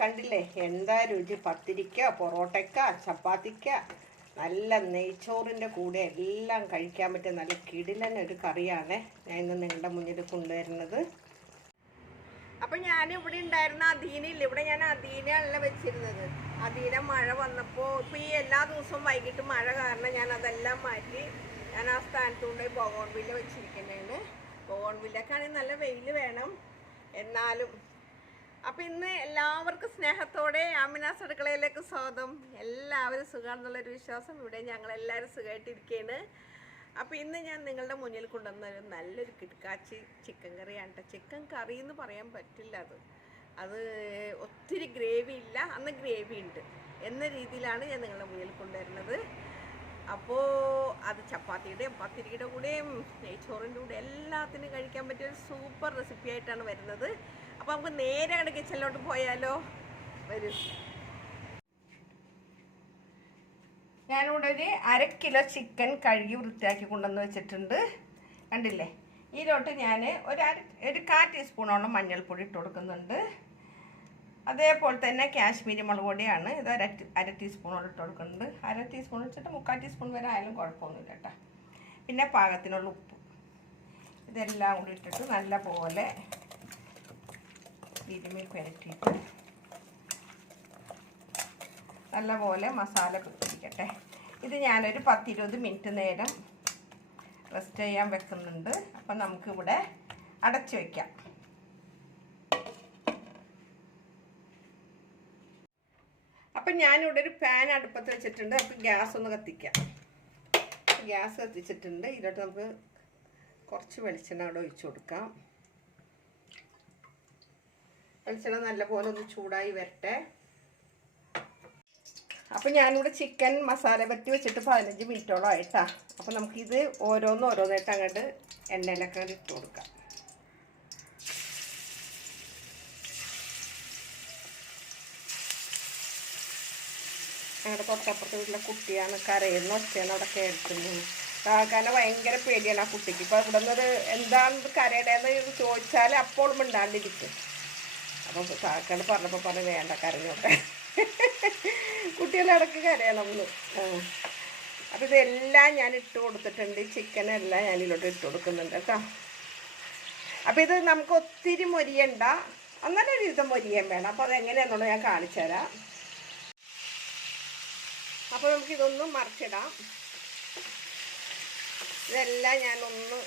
കണ്ടില്ലേ എന്താ രുചി. പത്തിരിക്ക, പൊറോട്ടയ്ക്ക, ചപ്പാത്തിക്ക, നല്ല നെയ്ച്ചോറിൻ്റെ കൂടെ എല്ലാം കഴിക്കാൻ പറ്റിയ നല്ല കിടിലൻ ഒരു കറിയാണ് ഞാൻ ഇന്ന് നിങ്ങളുടെ മുന്നിൽ കൊണ്ടുവരുന്നത്. അപ്പം ഞാൻ ഇവിടെ ഉണ്ടായിരുന്ന അധീനയില്ല, ഇവിടെ ഞാൻ അധീനയല്ല വെച്ചിരുന്നത്. അധീന മഴ വന്നപ്പോൾ ഇപ്പോൾ ഈ എല്ലാ ദിവസവും വൈകിട്ട് മഴ കാരണം ഞാൻ അതെല്ലാം മാറ്റി ഞാൻ ആ സ്ഥാനത്ത് കൊണ്ടുപോയി ബോഗൺവില്ല വെച്ചിരിക്കുന്നതാണ്. ബോഗൺവില്ലക്കാണെങ്കിൽ നല്ല വെയിൽ വേണം എന്നാലും. അപ്പം ഇന്ന് എല്ലാവർക്കും സ്നേഹത്തോടെ ആമിനാസ് അടുക്കളയിലേക്ക് സ്വാഗതം. എല്ലാവരും സുഖമാണെന്നുള്ളൊരു വിശ്വാസം. ഇവിടെ ഞങ്ങളെല്ലാവരും സുഖമായിട്ടിരിക്കുകയാണ്. അപ്പോൾ ഇന്ന് ഞാൻ നിങ്ങളുടെ മുന്നിൽ കൊണ്ടുവന്നൊരു നല്ലൊരു കിടക്കാച്ചി ചിക്കൻ കറിയാണ് കേട്ടോ. ചിക്കൻ കറി എന്ന് പറയാൻ പറ്റില്ല, അത് ഒത്തിരി ഗ്രേവി ഇല്ല, അന്ന് ഗ്രേവി ഉണ്ട് എന്ന രീതിയിലാണ് ഞാൻ നിങ്ങളുടെ മുന്നിൽ കൊണ്ടുവരുന്നത്. അപ്പോൾ അത് ചപ്പാത്തിയുടെയും പത്തിരിയുടെ കൂടെയും നെയ്ച്ചോറിൻ്റെ കൂടെ എല്ലാത്തിനും കഴിക്കാൻ പറ്റിയ ഒരു സൂപ്പർ റെസിപ്പി ആയിട്ടാണ് വരുന്നത്. അപ്പോൾ നമുക്ക് നേരെ അങ്ങോട്ട് കിച്ചണിലോട്ട് പോയാലോ, വരും. ഞാനിവിടെ ഒരു 1/2 കിലോ ചിക്കൻ കഴുകി വൃത്തിയാക്കി കൊണ്ടുവന്ന് വെച്ചിട്ടുണ്ട്. കണ്ടില്ലേ, ഇതിലോട്ട് ഞാൻ ഒരു 1/4 ടീസ്പൂണോളം മഞ്ഞൾപ്പൊടി ഇട്ട് കൊടുക്കുന്നുണ്ട്. അതേപോലെ തന്നെ കാശ്മീരി മുളക് പൊടിയാണ്, ഇത് 1/2 ടീസ്പൂണോളം ഇട്ട് കൊടുക്കുന്നുണ്ട്. 1/2 ടീസ്പൂൺ വെച്ചിട്ട് 3/4 ടീസ്പൂൺ വരെ ആയാലും കുഴപ്പമൊന്നുമില്ല കേട്ടോ. പിന്നെ പാകത്തിനുള്ള ഉപ്പ്, ഇതെല്ലാം കൂടി ഇട്ടിട്ട് നല്ല പോലെ തിരുമ്മി പുരട്ടിയിട്ട് നല്ലപോലെ മസാല പിടിക്കട്ടെ. ഇത് ഞാനൊരു 10-20 മിനിറ്റ് നേരം റെസ്റ്റ് ചെയ്യാൻ വെക്കുന്നുണ്ട്. അപ്പം നമുക്കിവിടെ അടച്ചു വയ്ക്കാം. അപ്പം ഞാനിവിടെ ഒരു പാൻ അടുപ്പത്ത് വെച്ചിട്ടുണ്ട്. അപ്പം ഗ്യാസ് ഒന്ന് കത്തിക്കാം. ഗ്യാസ് കത്തിച്ചിട്ടുണ്ട്. ഇതിലോട്ട് നമുക്ക് കുറച്ച് വെളിച്ചെണ്ണ അവിടെ ഒഴിച്ചു കൊടുക്കാം. വെളിച്ചെണ്ണ നല്ലപോലെ ഒന്ന് ചൂടായി വരട്ടെ. അപ്പം ഞാനിവിടെ ചിക്കൻ മസാല പറ്റി വെച്ചിട്ട് 15 മിനിറ്റോളം ആയിട്ടാ. അപ്പം നമുക്കിത് ഓരോന്നായിട്ട് അങ്ങോട്ട് എണ്ണയിലൊക്കെ ഇട്ട് കൊടുക്കാം. ഞങ്ങളുടെ തൊട്ടപ്പുറത്തെ വീട്ടിലെ കുട്ടിയാണ് കരയുന്ന ഒച്ചയാണ് അവിടെ കേൾക്കുന്നത്. കാക്കാനെ ഭയങ്കര പേടിയാണ് ആ കുട്ടിക്ക്. ഇപ്പോൾ ഇവിടെ നിന്നൊരു എന്താണ് കരയുടേന്ന് ചോദിച്ചാൽ അപ്പോൾ മിണ്ടാണ്ടിരിക്കും. അപ്പോൾ കാക്കാട് പറഞ്ഞപ്പോൾ വേണ്ട കരഞ്ഞോട്ടെ, കുട്ടികളിടക്ക് കരയണമെന്ന്. അപ്പോൾ ഇതെല്ലാം ഞാൻ ഇട്ട് കൊടുത്തിട്ടുണ്ട്. ചിക്കനെല്ലാം ഞാനിതിലോട്ട് ഇട്ട് കൊടുക്കുന്നുണ്ട് കേട്ടോ. അപ്പോൾ ഇത് നമുക്ക് ഒത്തിരി മൊരിയണ്ട, എന്നാലും ഒരു വിധം മൊരിയാൻ വേണം. അപ്പോൾ അതെങ്ങനെയാണെന്നുള്ളത് ഞാൻ കാണിച്ചു തരാം. അപ്പോൾ നമുക്കിതൊന്ന് മറിച്ചിടാം. ഇതെല്ലാം ഞാനൊന്ന്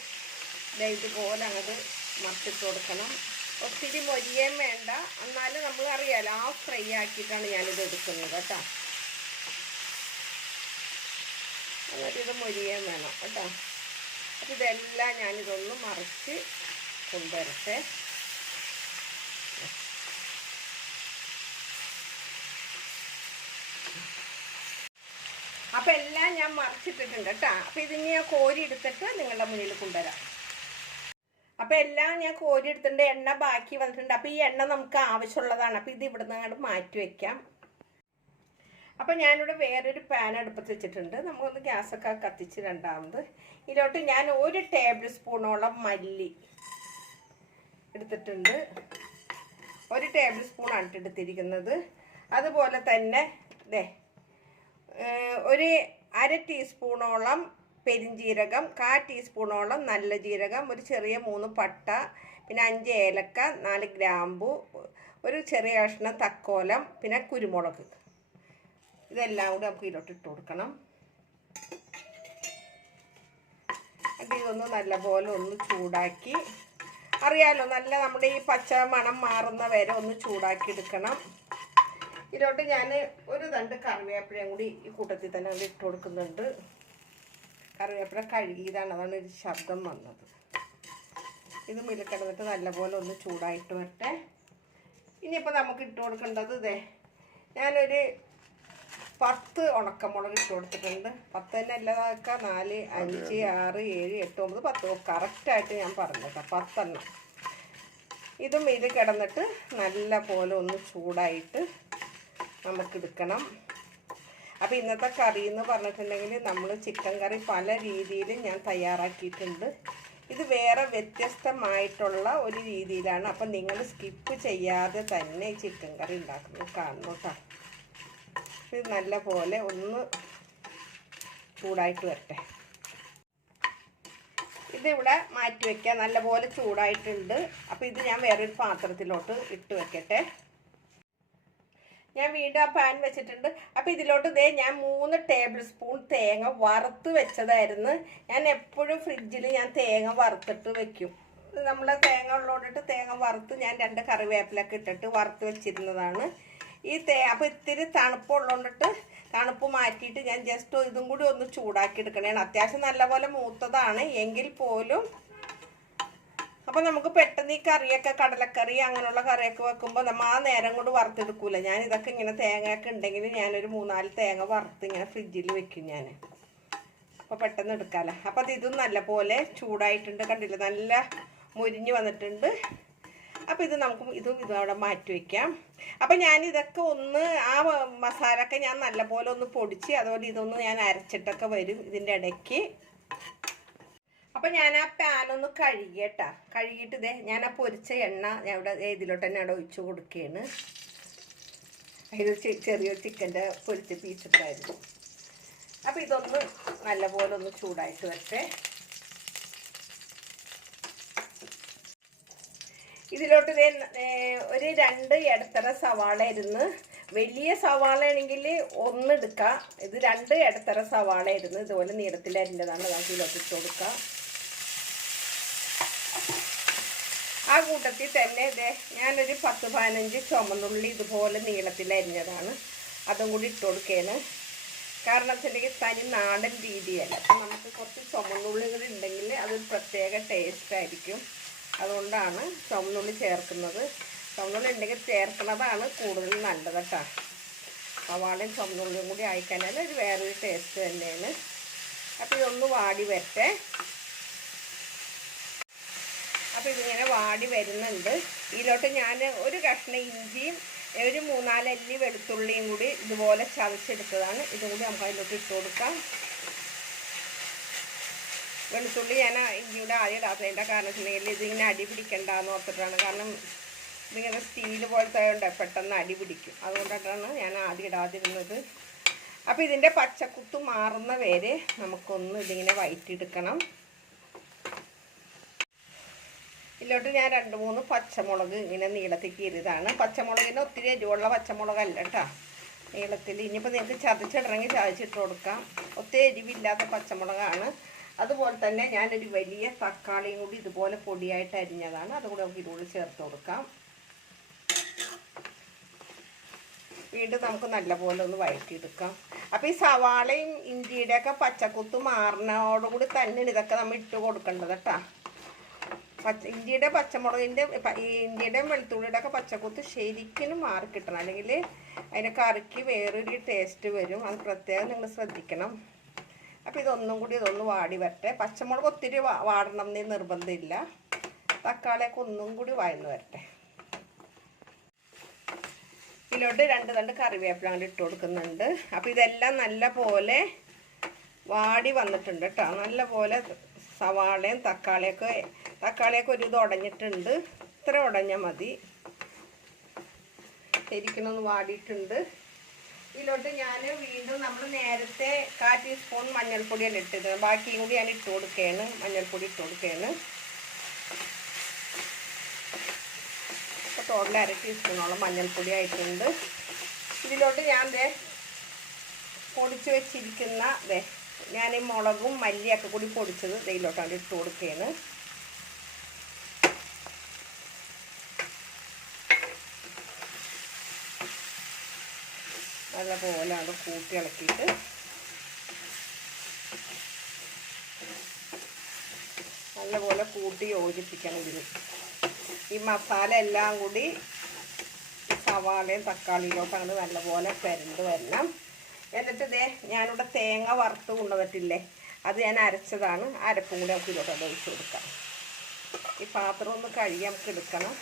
ഇതുപോലെ അങ്ങോട്ട് മറിച്ചിട്ട് കൊടുക്കണം. ഒത്തിരി മൊരിയേം വേണ്ട, എന്നാലും നമ്മൾ അറിയാലോ ആ ഫ്രൈ ആക്കിയിട്ടാണ് ഞാനിത് എടുക്കുന്നത് കേട്ടോ. എന്നിട്ട് ഇത് മൊരിയേം വേണം കേട്ടോ. അപ്പം ഇതെല്ലാം ഞാനിതൊന്ന് മറിച്ച് കൊണ്ടുവരട്ടെ. അപ്പം എല്ലാം ഞാൻ മറിച്ചിട്ടിട്ടുണ്ട് കേട്ടോ. അപ്പം ഇതിന് ഞാൻ കോരി എടുത്തിട്ട് നിങ്ങളുടെ മുന്നിൽ കൊണ്ടുവരാം. അപ്പം എല്ലാം ഞാൻ കോരി എടുത്തിട്ടുണ്ട്. എണ്ണ ബാക്കി വന്നിട്ടുണ്ട്. അപ്പം ഈ എണ്ണ നമുക്ക് ആവശ്യമുള്ളതാണ്. അപ്പം ഇത് ഇവിടെ നിന്ന് അങ്ങോട്ട് മാറ്റി വയ്ക്കാം. അപ്പം ഞാനിവിടെ വേറൊരു പാൻ അടുപ്പത്ത് വെച്ചിട്ടുണ്ട്. നമുക്കൊന്ന് ഗ്യാസൊക്കെ കത്തിച്ച് രണ്ടാമത് ഇതിലോട്ട് ഞാൻ 1 ടേബിൾ സ്പൂണോളം മല്ലി എടുത്തിട്ടുണ്ട്. 1 ടേബിൾ സ്പൂണാണ് എടുത്തിരിക്കുന്നത്. അതുപോലെ തന്നെ ഒരു 1/2 ടീസ്പൂണോളം പെരിഞ്ജീരകം, 1/4 ടീസ്പൂണോളം നല്ല ജീരകം, ഒരു ചെറിയ 3 പട്ട, പിന്നെ 5 ഏലക്ക, 4 ഗ്രാമ്പു, ഒരു ചെറിയ കഷ്ണം തക്കോലം, പിന്നെ കുരുമുളക്. ഇതെല്ലാം കൂടി നമുക്ക് ഇതിലോട്ട് ഇട്ട് കൊടുക്കണം. എന്നിട്ട് ഇതൊന്ന് നല്ലപോലെ ഒന്ന് ചൂടാക്കി, അറിയാലോ നല്ല നമ്മുടെ ഈ പച്ച മണം മാറുന്ന വരെ ഒന്ന് ചൂടാക്കി എടുക്കണം. ഇതിലോട്ട് ഞാൻ ഒരു തണ്ട് കറിവേപ്പിലയും കൂടി ഈ കൂട്ടത്തിൽ തന്നെ ഇട്ട് കൊടുക്കുന്നുണ്ട്. കറിവേപ്പില കഴുകിയതാണ്, അതാണ് ഒരു ശബ്ദം വന്നത്. ഇത് മിലക്കിടന്നിട്ട് നല്ലപോലെ ഒന്ന് ചൂടായിട്ട് വരട്ടെ. ഇനിയിപ്പോൾ നമുക്ക് ഇട്ട് കൊടുക്കേണ്ടത് ഞാനൊരു 10 ഉണക്കമുളക് ഇട്ട് കൊടുത്തിട്ടുണ്ട്. 10 തന്നെ അല്ലാതൊക്കെ 4, 5, 6, 7, 8, 9, 10 കറക്റ്റായിട്ട് ഞാൻ പറഞ്ഞു കേട്ടോ, 10 എണ്ണം. ഇതും ഇത് കിടന്നിട്ട് നല്ല പോലെ ഒന്ന് ചൂടായിട്ട് നമുക്കെടുക്കണം. അപ്പോൾ ഇന്നത്തെ കറി എന്ന് പറഞ്ഞിട്ടുണ്ടെങ്കിൽ നമ്മൾ ചിക്കൻ കറി പല രീതിയിലും ഞാൻ തയ്യാറാക്കിയിട്ടുണ്ട്. ഇത് വേറെ വ്യത്യസ്തമായിട്ടുള്ള ഒരു രീതിയിലാണ്. അപ്പം നിങ്ങൾ സ്കിപ്പ് ചെയ്യാതെ തന്നെ ഈ ചിക്കൻ കറി ഉണ്ടാക്കുന്നത് കാണണം കേട്ടോ. ഇത് നല്ല പോലെ ഒന്ന് ചൂടായിട്ട് വരട്ടെ. ഇതിവിടെ മാറ്റി വയ്ക്കാം. നല്ലപോലെ ചൂടായിട്ടുണ്ട്. അപ്പോൾ ഇത് ഞാൻ വേറൊരു പാത്രത്തിലോട്ട് ഇട്ട് വെക്കട്ടെ. ഞാൻ വീണ്ടും ആ പാൻ വെച്ചിട്ടുണ്ട്. അപ്പോൾ ഇതിലോട്ട് ഞാൻ 3 ടേബിൾ സ്പൂൺ തേങ്ങ വറുത്ത് വെച്ചതായിരുന്നു. ഞാൻ എപ്പോഴും ഫ്രിഡ്ജിൽ ഞാൻ തേങ്ങ വറുത്തിട്ട് വെക്കും. നമ്മൾ തേങ്ങ ഉള്ളോണ്ടിട്ട് തേങ്ങ വറുത്ത് ഞാൻ 2 കറിവേപ്പിലൊക്കെ ഇട്ടിട്ട് വറുത്ത് വെച്ചിരുന്നതാണ്. അപ്പോൾ ഇത്തിരി തണുപ്പുള്ളതുകൊണ്ടിട്ട് തണുപ്പ് മാറ്റിയിട്ട് ഞാൻ ജസ്റ്റ് ഇതും കൂടി ഒന്ന് ചൂടാക്കി എടുക്കണേ. അത്യാവശ്യം നല്ലപോലെ മൂത്തതാണ് എങ്കിൽ പോലും. അപ്പോൾ നമുക്ക് പെട്ടെന്ന് ഈ കറിയൊക്കെ കടലക്കറി അങ്ങനെയുള്ള കറിയൊക്കെ വെക്കുമ്പോൾ നമ്മൾ ആ നേരം കൊണ്ട് വറുത്തെടുക്കൂല. ഞാൻ ഇതൊക്കെ ഇങ്ങനെ തേങ്ങയൊക്കെ ഉണ്ടെങ്കിൽ ഞാനൊരു 3-4 തേങ്ങ വറുത്ത് ഇങ്ങനെ ഫ്രിഡ്ജിൽ വെക്കും ഞാൻ. അപ്പോൾ പെട്ടെന്ന് എടുക്കാമല്ലോ. അപ്പോൾ ഇതും നല്ലപോലെ ചൂടായിട്ടുണ്ട്. കണ്ടില്ല, നല്ല മുരിഞ്ഞ് വന്നിട്ടുണ്ട്. അപ്പോൾ ഇത് ഇതും അവിടെ മാറ്റി വയ്ക്കാം. അപ്പോൾ ഞാനിതൊക്കെ ഒന്ന് ആ മസാലയൊക്കെ ഞാൻ നല്ലപോലെ ഒന്ന് പൊടിച്ച് അതുപോലെ ഇതൊന്ന് ഞാൻ അരച്ചിട്ടൊക്കെ വരും ഇതിൻ്റെ ഇടയ്ക്ക്. അപ്പോൾ ഞാൻ ആ പാനൊന്ന് കഴുകിയിട്ടാ. കഴുകിയിട്ട് ഞാൻ ആ പൊരിച്ച എണ്ണ ഞാൻ ഇവിടെ ഇതിലോട്ട് തന്നെ അവിടെ ഒഴിച്ച് കൊടുക്കുകയാണ്. അതിൽ ചെറിയൊരു ചിക്കൻ്റെ പൊരിച്ച പീസിട്ടായിരുന്നു. അപ്പോൾ ഇതൊന്ന് നല്ലപോലെ ഒന്ന് ചൂടായിട്ട് വരട്ടെ. ഇതിലോട്ട് ഒരു 2 ഇടത്തര സവാള ഇരുന്ന്, വലിയ സവാള ആണെങ്കിൽ 1 എടുക്കാം. ഇത് 2 ഇടത്തര സവാള ഇരുന്ന് ഇതുപോലെ നീളത്തിലരിഞ്ഞതാണ്. നമുക്ക് ഇതിലോട്ട് ഇട്ട് കൊടുക്കാം. ആ കൂട്ടത്തിൽ തന്നെ ഞാനൊരു 10-15 ചുമന്നുള്ളി ഇതുപോലെ നീളത്തിലരിഞ്ഞതാണ്. അതും കൂടി ഇട്ട് കൊടുക്കുകയാണ്. കാരണം വെച്ചിട്ടുണ്ടെങ്കിൽ തനി നാടൻ രീതിയല്ല. അപ്പം നമുക്ക് കുറച്ച് ചുമന്നുള്ളികൾ ഉണ്ടെങ്കിൽ അതൊരു പ്രത്യേക ടേസ്റ്റ് ആയിരിക്കും. അതുകൊണ്ടാണ് ചുമന്നുള്ളി ചേർക്കുന്നത്. ചുമന്നുള്ളി ഉണ്ടെങ്കിൽ ചേർക്കുന്നതാണ് കൂടുതൽ നല്ലത് കേട്ടോ. സവാളയും ചുമന്നുള്ളിയും കൂടി ആയിക്കഴിഞ്ഞാൽ ഒരു വേറൊരു ടേസ്റ്റ് തന്നെയാണ്. അപ്പോൾ ഇതൊന്ന് വാടി വരട്ടെ. അപ്പോൾ ഇതിങ്ങനെ വാടി വരുന്നുണ്ട്. ഇതിലോട്ട് ഞാൻ ഒരു കഷ്ണം ഇഞ്ചിയും ഒരു 3-4 അല്ലി വെളുത്തുള്ളിയും കൂടി ഇതുപോലെ ചതച്ചെടുത്തതാണ്. ഇതും കൂടി നമുക്ക് അതിലോട്ട് ഇട്ട് കൊടുക്കാം. വെളുത്തുള്ളി ഞാൻ ഇഞ്ചിയുടെ ആദ്യം ഇടാത്തതിൻ്റെ കാരണം വെച്ചിട്ടുണ്ടെങ്കിൽ ഇതിങ്ങനെ അടി പിടിക്കണ്ടെന്ന് ഓർത്തിട്ടാണ്. കാരണം ഇതിങ്ങനെ സ്റ്റീൽ പോലത്തെ ആയതുകൊണ്ട് പെട്ടെന്ന് അടി പിടിക്കും. അതുകൊണ്ടിട്ടാണ് ഞാൻ ആദ്യം ഇടാതിരുന്നത്. അപ്പോൾ ഇതിൻ്റെ പച്ചക്കുത്ത് മാറുന്ന വരെ നമുക്കൊന്ന് ഇതിങ്ങനെ വഴറ്റിയെടുക്കണം. ഇതിലോട്ട് ഞാൻ 2-3 പച്ചമുളക് ഇങ്ങനെ നീളത്തിൽ കീറിയതാണ്. പച്ചമുളകിന് ഒത്തിരി എരിവുള്ള പച്ചമുളകല്ല കേട്ടോ, നീളത്തിൽ. ഇനിയിപ്പോൾ നിങ്ങൾക്ക് ചതച്ചിടണമെങ്കിൽ ചതച്ചിട്ട് കൊടുക്കാം. ഒത്തിരി എരിവില്ലാത്ത പച്ചമുളകാണ്. അതുപോലെ തന്നെ ഞാനൊരു വലിയ തക്കാളിയും കൂടി ഇതുപോലെ പൊടിയായിട്ട് അരിഞ്ഞതാണ്. അതുകൂടി നമുക്ക് ഇതുകൂടി ചേർത്ത് കൊടുക്കാം. വീണ്ടും നമുക്ക് നല്ലപോലെ ഒന്ന് വഴറ്റിയെടുക്കാം. അപ്പോൾ ഈ സവാളയും ഇഞ്ചിയുടെയൊക്കെ പച്ചക്കുത്ത് മാറുന്നതോടുകൂടി തന്നെ ഇതൊക്കെ നമ്മൾ ഇട്ട് കൊടുക്കേണ്ടത് കേട്ടോ. ഇഞ്ചിയുടെ പച്ചമുളകിൻ്റെ ഇഞ്ചിയുടെയും വെളുത്തുള്ളിയുടെ ഒക്കെ പച്ചക്കുത്ത് ശരിക്കും മാറിക്കിട്ടണം. അല്ലെങ്കിൽ അതിൻ്റെ കറിക്ക് വേറൊരു ടേസ്റ്റ് വരും. അത് പ്രത്യേകം നിങ്ങൾ ശ്രദ്ധിക്കണം. അപ്പോൾ ഇതൊന്നും കൂടി ഇതൊന്ന് വാടി വരട്ടെ. പച്ചമുളക് ഒത്തിരി വാടണം എന്ന് നിർബന്ധമില്ല. തക്കാളിയൊക്കെ ഒന്നും കൂടി വഴന്ന് വരട്ടെ. ഇതിലോട്ട് 2 തണ്ട് കറിവേപ്പില അങ്ങോട്ട് ഇട്ട് കൊടുക്കുന്നുണ്ട്. അപ്പോൾ ഇതെല്ലാം നല്ല പോലെ വാടി വന്നിട്ടുണ്ട് കേട്ടോ. നല്ല പോലെ സവാളയും തക്കാളിയൊക്കെ ഒരു ഇത് ഉടഞ്ഞിട്ടുണ്ട്. ഇത്ര ഉടഞ്ഞാൽ മതി. ശരിക്കും വാടിയിട്ടുണ്ട്. ഇതിലോട്ട് ഞാൻ വീണ്ടും നമ്മൾ നേരത്തെ 1/4 ടീസ്പൂൺ മഞ്ഞൾപ്പൊടിയാണ് ഇട്ടത്. ബാക്കിയും കൂടി ഞാൻ ഇട്ട് കൊടുക്കുകയാണ്. മഞ്ഞൾപ്പൊടി ഇട്ട് കൊടുക്കുകയാണ്. അപ്പോൾ ടോട്ടൽ 1/2 ടീസ്പൂണോളം മഞ്ഞൾപ്പൊടി ആയിട്ടുണ്ട്. ഇതിലോട്ട് ഞാൻ പൊടിച്ച് വെച്ചിരിക്കുന്ന ഞാൻ ഈ മുളകും മല്ലിയൊക്കെ കൂടി പൊടിച്ചത് ഇതിലോട്ടാണ് ഇട്ട് കൊടുക്കുകയാണ്. നല്ലപോലെ അത് കൂട്ടി ഇളക്കിയിട്ട് നല്ലപോലെ കൂട്ടി യോജിപ്പിക്കണം. ഇതിന് ഈ മസാല എല്ലാം കൂടി സവാളയും തക്കാളിയിലോട്ട് അങ്ങനെ നല്ലപോലെ പെരണ്ട് വരണം. എന്നിട്ട് ഞാനിവിടെ തേങ്ങ വറുത്ത് കൊണ്ടുവന്നിട്ടില്ലേ, അത് ഞാൻ അരച്ചതാണ്. അരപ്പും കൂടി നമുക്ക് ഇതിലോട്ട് ഒഴിച്ച് കൊടുക്കാം. ഈ പാത്രം ഒന്ന് കഴുകി നമുക്ക് എടുക്കണം.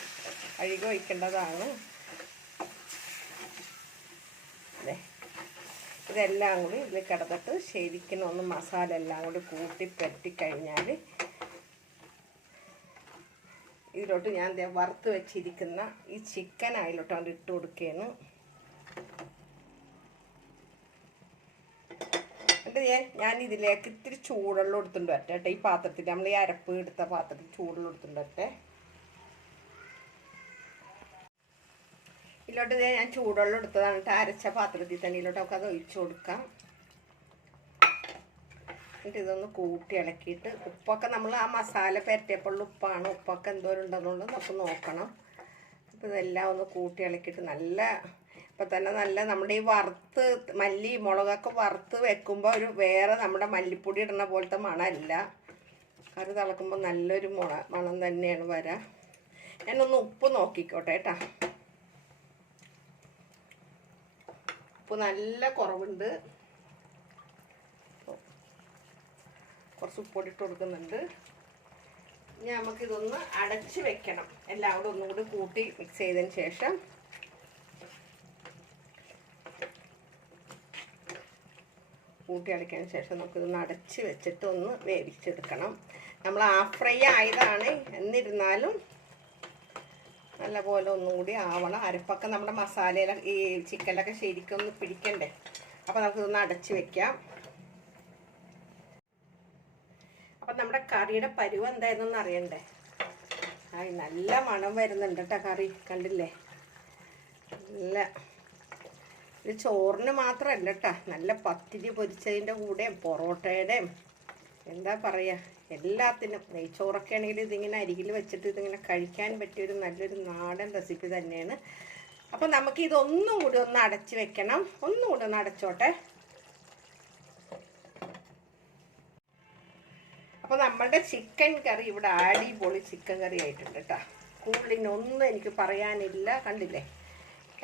കഴുകി ഒഴിക്കേണ്ടതാണ്. ഇതെല്ലാം കൂടി ഇതിൽ കിടന്നിട്ട് ശരിക്കും ഒന്ന് മസാല എല്ലാം കൂടി കൂട്ടി പരട്ടി കഴിഞ്ഞാൽ ഇതിലോട്ട് ഞാൻ വറുത്ത് വെച്ചിരിക്കുന്ന ഈ ചിക്കൻ അതിലോട്ട് ഇട്ട് കൊടുക്കുകയാണ്. എന്നിട്ട് ഞാൻ ഇതിലേക്ക് ഇത്തിരി ചൂടുവെള്ളം എടുത്തുകൊണ്ട് വരട്ടെ. ഈ പാത്രത്തിൽ നമ്മൾ ഈ അരപ്പ് എടുത്ത പാത്രത്തിൽ ചൂടുവെള്ളം എടുത്തുകൊണ്ട് വരട്ടെ. ഇതിലോട്ട് ഞാൻ ചൂടുവെള്ളം എടുത്തതാണ് കേട്ടോ. അരച്ച പാത്രത്തിൽ തന്നെ ഇതിലോട്ട് നമുക്ക് അത് ഒഴിച്ചു കൊടുക്കാം. എന്നിട്ട് ഇതൊന്ന് കൂട്ടി ഇളക്കിയിട്ട് ഉപ്പൊക്കെ നമ്മൾ ആ മസാല പുരട്ടിയപ്പോൾ ഉപ്പാണ്. ഉപ്പൊക്കെ എന്തോരം ഉണ്ടെന്നുള്ളത് നമുക്ക് നോക്കണം. അപ്പോൾ ഇതെല്ലാം ഒന്ന് കൂട്ടി ഇളക്കിയിട്ട് നല്ല ഇപ്പം തന്നെ നല്ല നമ്മുടെ ഈ വറുത്ത് മല്ലി മുളകൊക്കെ വറുത്ത് വെക്കുമ്പോൾ ഒരു വേറെ നമ്മുടെ മല്ലിപ്പൊടി ഇടുന്ന പോലത്തെ മണമല്ല. കറി തിളക്കുമ്പോൾ നല്ലൊരു മണം തന്നെയാണ് വരിക. ഞാനൊന്ന് ഉപ്പ് നോക്കിക്കോട്ടെ കേട്ടോ. ഉപ്പ് നല്ല കുറവുണ്ട്. കുറച്ച് ഉപ്പൊടി ഇട്ട് കൊടുക്കുന്നുണ്ട്. ഇനി നമുക്കിതൊന്ന് അടച്ച് വെക്കണം. എല്ലാം കൂടെ ഒന്നും കൂടി കൂട്ടി മിക്സ് ചെയ്തതിന് ശേഷം കൂട്ടി അടയ്ക്കതിന് ശേഷം നമുക്കിതൊന്ന് അടച്ച് വെച്ചിട്ട് ഒന്ന് വേവിച്ചെടുക്കണം. നമ്മൾ ഹാഫ് ഫ്രൈ ആയതാണ്, എന്നിരുന്നാലും നല്ലപോലെ ഒന്നും കൂടി ആവണം. അരപ്പൊക്കെ നമ്മുടെ മസാലയില ഈ ചിക്കനിലൊക്കെ ശരിക്കും ഒന്ന് പിടിക്കണ്ടേ. അപ്പോൾ നമുക്കിതൊന്ന് അടച്ച് വെക്കാം. അപ്പം നമ്മുടെ കറിയുടെ പരുവം എന്തായിരുന്നെന്ന് അറിയണ്ടേ. നല്ല മണം വരുന്നുണ്ട് കേട്ടോ. കറി കണ്ടില്ലേ, നല്ല ഇത് ചോറിന് മാത്രമല്ല കേട്ടോ, നല്ല പത്തിരി പൊരിച്ചതിൻ്റെ കൂടെയും പൊറോട്ടയുടെയും എന്താ പറയുക എല്ലാത്തിനും. നെയ്ച്ചോറൊക്കെ ആണെങ്കിൽ ഇതിങ്ങനെ അരികിൽ വെച്ചിട്ട് ഇതിങ്ങനെ കഴിക്കാൻ പറ്റിയൊരു നല്ലൊരു നാടൻ റെസിപ്പി തന്നെയാണ്. അപ്പം നമുക്കിതൊന്നും കൂടി ഒന്ന് അടച്ച് വെക്കണം. ഒന്നും കൂടി ഒന്ന് അടച്ചോട്ടെ. അപ്പോൾ നമ്മളുടെ ചിക്കൻ കറി ഇവിടെ അടിപൊളി ചിക്കൻ കറി ആയിട്ടുണ്ട് കേട്ടോ. കൂടുതലിനൊന്നും എനിക്ക് പറയാനില്ല. കണ്ടില്ലേ,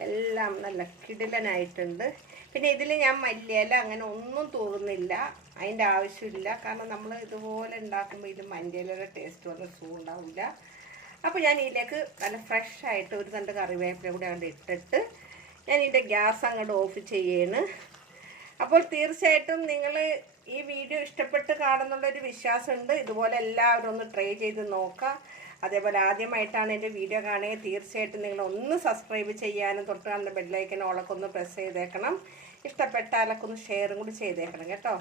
എല്ലാം നല്ല കിടിലനായിട്ടുണ്ട്. പിന്നെ ഇതിൽ ഞാൻ മല്ലിയില അങ്ങനെ ഒന്നും തൂറുന്നില്ല, അതിൻ്റെ ആവശ്യമില്ല. കാരണം നമ്മൾ ഇതുപോലെ ഉണ്ടാക്കുമ്പോൾ ഇതിൽ മല്ലിയിലയുടെ ടേസ്റ്റ് ഒന്നും ഉണ്ടാവില്ല. അപ്പോൾ ഞാൻ ഇതിലേക്ക് നല്ല ഫ്രഷായിട്ട് ഒരു തണ്ട് കറിവേപ്പില കൂടെ അങ്ങോട്ട് ഇട്ടിട്ട് ഞാൻ ഇതിൻ്റെ ഗ്യാസ് അങ്ങോട്ട് ഓഫ് ചെയ്യാണ്. അപ്പോൾ തീർച്ചയായിട്ടും നിങ്ങൾ ഈ വീഡിയോ ഇഷ്ടപ്പെട്ട് കാണുന്നുള്ളൊരു വിശ്വാസമുണ്ട്. ഇതുപോലെ എല്ലാവരും ഒന്ന് ട്രൈ ചെയ്ത് നോക്കുക. അതേപോലെ ആദ്യമായിട്ടാണ് എൻ്റെ വീഡിയോ കാണുക, തീർച്ചയായിട്ടും നിങ്ങൾ ഒന്ന് സബ്സ്ക്രൈബ് ചെയ്യാനും തൊട്ട് കാണുന്ന ബെല്ലൈക്കൻ ഓളൊക്കെ ഒന്ന് പ്രസ് ചെയ്തേക്കണം. ഇഷ്ടപ്പെട്ടാലൊക്കെ ഒന്ന് ഷെയറും കൂടി ചെയ്തേക്കണം കേട്ടോ.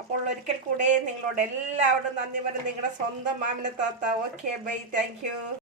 അപ്പോൾ ഒരിക്കൽ കൂടെ നിങ്ങളോട് എല്ലാവരോടും നന്ദി പറഞ്ഞ് നിങ്ങളുടെ സ്വന്തം മാമിന താത്ത. Okay, bye, thank U.